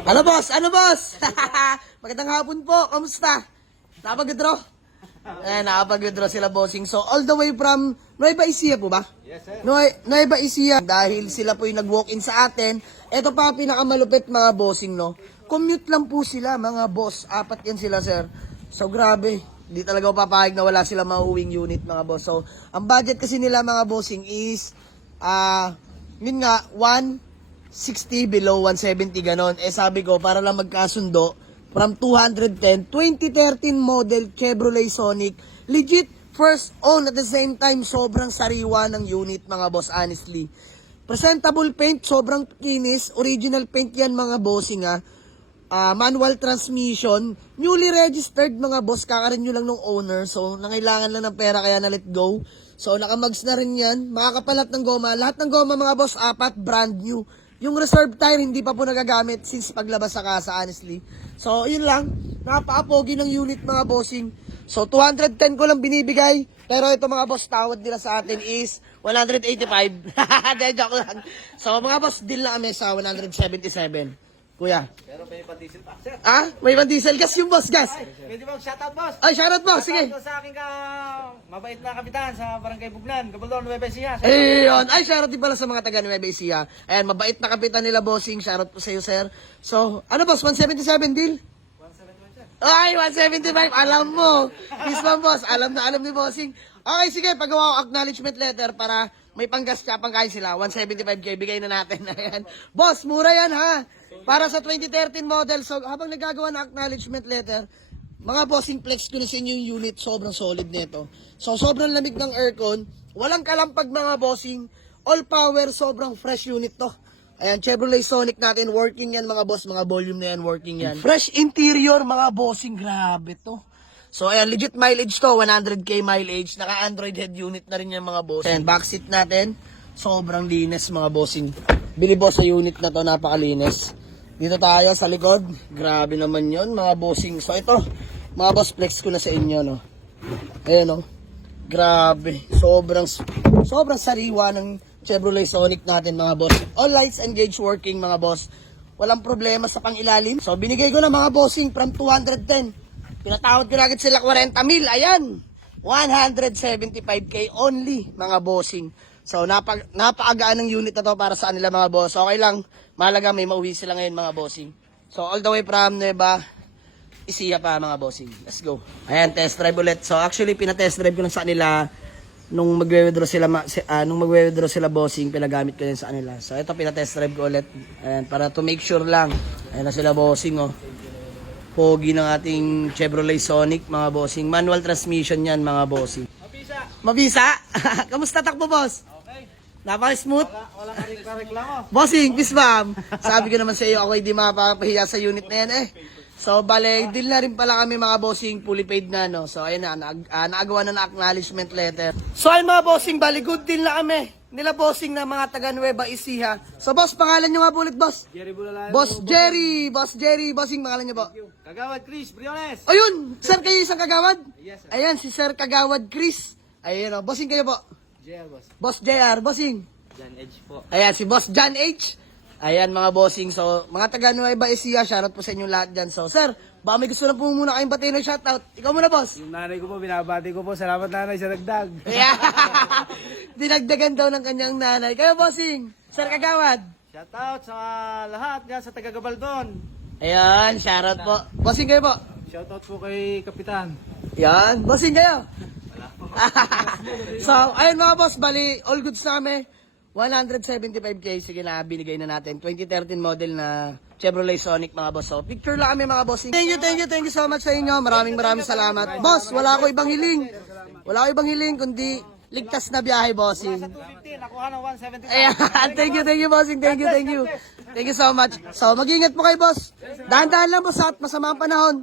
Ano boss? Ano boss? Magandang hapon po. Kamusta? Nakapag-withdraw? Nakapag-withdraw sila bossing. So all the way from Nueva Ecija po ba? Yes, sir. Nueva Ecija. Dahil sila po yung nag-walk-in sa atin. Ito pa pinakamalupit mga bossing, no? Commute lang po sila mga boss. 4 yan sila, sir. So grabe. Hindi talaga ako papayag na wala sila mauuwing unit mga boss. So ang budget kasi nila mga bossing is yun nga 160 below 170 ganon. Sabi ko para lang magkasundo from 210 2013 model Chevrolet Sonic. Legit first own at the same time sobrang sariwa ng unit mga boss, honestly. Presentable paint, sobrang kinis, original paint yan mga bossing manual transmission, newly registered mga boss, kakarenew lang ng owner. So nangailangan lang ng pera kaya na let go. So nakamags na rin yan, makakapalat ng goma. Lahat ng goma mga boss, 4 brand new. Yung reserve tire hindi pa po nagagamit since paglabas sa kasa, honestly. So yun lang, napaka-pogi ng unit mga bossing. So 210 ko lang binibigay, pero ito mga boss, tawad nila sa atin is 185. Joke lang. So mga boss, deal na kami sa 177. Kuya. Pero may pa-diesel pa, sir. May pan-diesel gas yung boss, gas. Pwede ba shoutout, boss? Ay, shoutout boss, sige. Shoutout sa aking mabait na kapitan sa Barangay Bugnan, Gabaldon, Nueva Ecija. Ayun. Ay, shoutout din pala sa mga taga Nueva Ecija. Ayan, mabait na kapitan nila, bossing. Shoutout po sa iyo, sir. So, ano boss, 177 deal? 171, sir. Ay, 175. Alam mo. This one, boss. Alam na alam ni bossing. Okay, sige. Pagawa ko acknowledgement letter para may panggas siya, pangkain sila. 175k, bigay na natin. Ayan. Boss, mura yan, ha? Para sa 2013 model. So, habang nagagawa ng acknowledgement letter, mga bossing, flex ko na sa inyo yung unit. Sobrang solid nito. So, sobrang lamig ng aircon. Walang kalampag mga bossing. All power, sobrang fresh unit to. Ayan, Chevrolet Sonic natin. Working yan mga boss. Mga volume na yan, working yan. Fresh interior mga bossing. Grabe to. So, ayan, legit mileage to. 100k mileage. Naka-Android head unit na rin yan mga boss. Ayan, backseat natin. Sobrang linis mga bossing. Bili boss sa unit na to. Napakalinis. Dito tayo sa likod. Grabe naman yon mga bossing. So, ito. Mga boss, flex ko na sa inyo, no. Ayan, no. Grabe. Sobrang sariwa ng Chevrolet Sonic natin, mga boss. All lights and gauge working, mga boss. Walang problema sa pangilalim. So, binigay ko na mga bossing from 210. Pinatawad ko na agad sila 40 mil. Ayan. 175k only, mga bossing. So, napaagaan ng unit na to para sa kanila, mga boss. Okay lang. Mahalaga, may mauwi sila ngayon, mga bossing. So, all the way from Nueva Ecija pa, mga bossing. Let's go. Ayan, test drive ulit. So, actually, pinatest drive ko na sa kanila nung magwe-withdraw sila, bossing, pinagamit ko din sa kanila. So, ito, pinatest drive ko ulit. Ayan, para to make sure lang. Ayan na sila, bossing, oh. Pogi ng ating Chevrolet Sonic, mga bossing. Manual transmission yan, mga bossing. Mabisa. Mabisa? Kamusta takbo, boss? Okay. Napaka-smooth? Wala ka reklamo. Bossing, peace ma'am. Sabi ko naman sa iyo, ako hindi mapapahiya sa unit na yan eh. So, bale, deal na rin pala kami mga bossing, fully paid na, no? So, ayun na, naagawa na ng acknowledgement letter. So, ayun mga bossing, bale, good deal na kami. Nila bossing na mga taga Nueva Ecija. So, boss, pangalan nyo nga po ulit, boss? Jerry Bulalayan. Boss Jerry, bossing, pangalan nyo po? Kagawad Chris Briones. Ayun, sir, kayo isang kagawad? Yes, sir. Ayan, si Sir Kagawad Chris. Ayun, bossing kayo po? JR, boss. Boss JR, bossing. John Edge po. Ayan, si Boss John H. Ayan, mga bossing. So, mga taga Nueva Ecija, shoutout po sa inyo lahat dyan. So, sir, baka may gusto na po muna kayong batiin ng shoutout. Ikaw muna, boss. Yung nanay ko po, binabati ko po. Salamat nanay sa dagdag. Yeah. Dinagdagan daw ng kanyang nanay. Kayo, bossing. Sir Kagawad. Shoutout sa lahat dyan sa taga Gabaldon. Ayan, shoutout po. Bossing kayo po. Shoutout po kay Kapitan. Yan, bossing kayo. So, ayun mga boss, bali, all goods na kami. 175k, sige na, binigay na natin. 2013 model na Chevrolet Sonic, mga boss. So, picture lang kami, mga bossing. Thank you so much sa inyo. Maraming salamat. Boss, wala ko ibang hiling. Wala ko ibang hiling, kundi ligtas na biyahe, bossing. Sa 250, nakuha ng 175. Ayan, thank you, bossing. Thank you. Thank you so much. So, mag-ingat po kayo, boss. Dahan-dahan lang, boss, at masama ang panahon.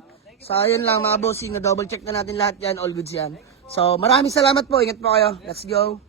So, ayun lang, mga bossing, na double check na natin lahat yan. All goods yan. So, maraming salamat po. Ingat po kayo. Let's go.